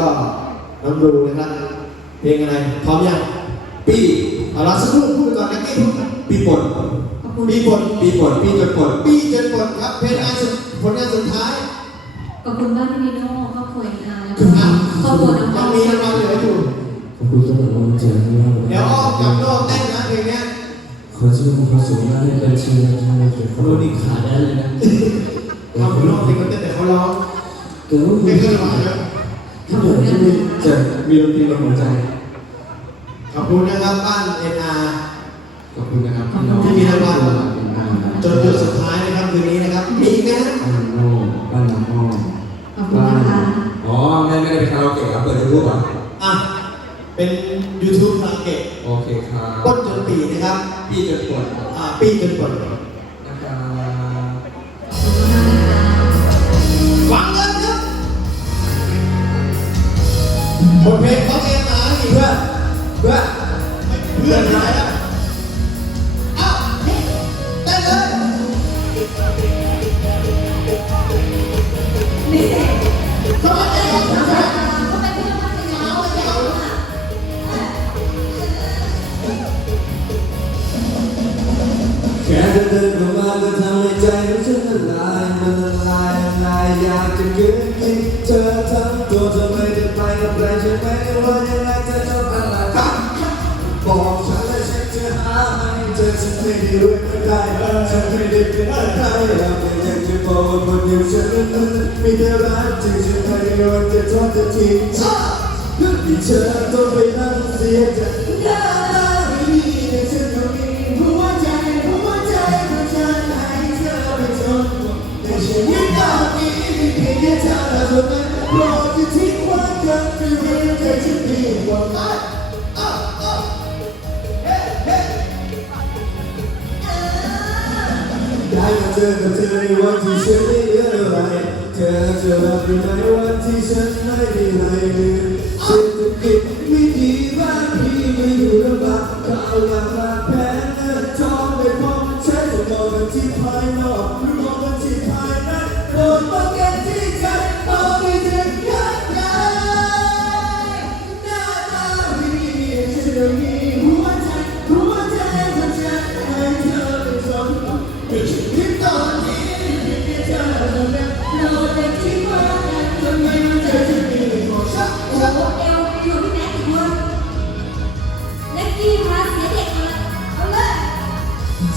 ก็น้องบลูนะครับเพลงอะไรพร้อมยังปีเอาละสักครู่พูดไปก่อนนะกี้พูดปีปนปีปนปีปนปีจนปนปีจนปนครับเพลงงานสุดผลงานสุดท้ายขอบคุณบ้านพี่นิโน่ครอบครัวอาแล้วถึงอะครอบครัวน้องยังมีรางวัลเหลืออยู่ขอบคุณสำหรับกำลังใจที่ให้เดี๋ยวอ้อมกับโลกเต้นนะเพลงเนี้ยขอชื่อคุณพระสงฆ์ได้เป็นชื่อและท่านในเกียรติโดนอีกขาได้เลยนะเอาคุณโลกเพลงเขาเต้นแต่เขาร้องแต่ว่าเพลมีงเคยมาเยอะ ถ้าเกิดที่มีจะมีดนตรีบนหัวใจ ขอบคุณนะครับบ้านเอ็นอาร์ขอบคุณนะครับพี่น้องที่มีรางวัลเป็นบ้านจนจุดสุดท้ายนะครับคืนนี้นะครับ มีอีกไหมฮะบ้านโน่บ้านน้ำอ้อมขอบคุณนะคะอ๋อแม่ไม่ได้ไปคาราโอเกะครับเปิดยูทูบอะอะ เป็น YouTube คาราโอเกะโอเคครับป้นจนปีนะครับพี่จะปวดอ่าปีจนปนนะครับ บทเพลงเขาเองมาอีกเพื่อนเพื่อนเพื่อนหายอะอ้าวเต้นเลยนี่สมัครใจครับเขาเป็นพี่น้องพันธุ์ยาวเลยาวค่ะแค่เธอเดินเข้ามาก็ทำให้ใจของฉันละลายมันละลายละลายอยากจะกินกินเธอทั้ง ตัวเธอไม่ได้ไปกับใครใช่ไหมว่ายังไงเธอชอบอะไรบอกฉันและฉันจะหาให้เธอฉันไม่ได้รวยไม่ได้ฉันไม่ได้เป็นใครแล้วแต่อยากจะบอกว่าคนอย่างฉันนั้นมีแต่รักจริงฉันไม่ได้ว่าจะทอดจะทิ้งที่เธอต้องไปนั่งเสียใจ จอกับเธอในวันที่ฉันไม่เหลืออะไรเธอจะรับได้ไหมวันที่ฉันไม่ได้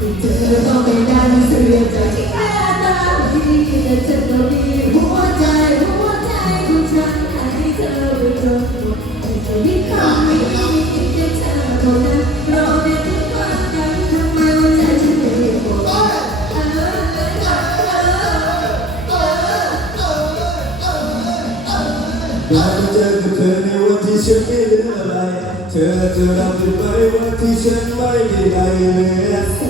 เธอต้องไม่ได้เสียใจที่แค่ตาดีแต่เธอก็มีหัวใจหัวใจของฉันให้เธอไปจนหมดในชีวิตของมีเพียงแค่เธอเท่านั้นเราได้ถึงความกันทำไมหัวใจฉันไม่หมดได้มาเจอกับเธอในวันที่ฉันไม่เหลืออะไร เธอจะรับได้ไหมวันที่ฉันไม่ได้ใดเลยเศรษฐกิจไรเงินทอจะมองกันที่ภายนอกหมองกันที่ภาที่ใจมองให้ถึงข้างในไม่ได้เพีย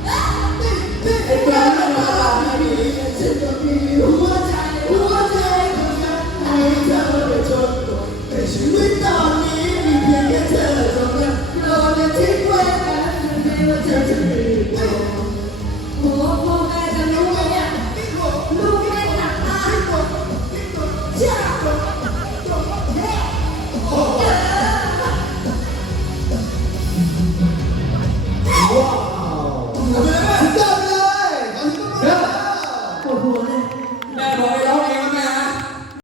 ไม่ดี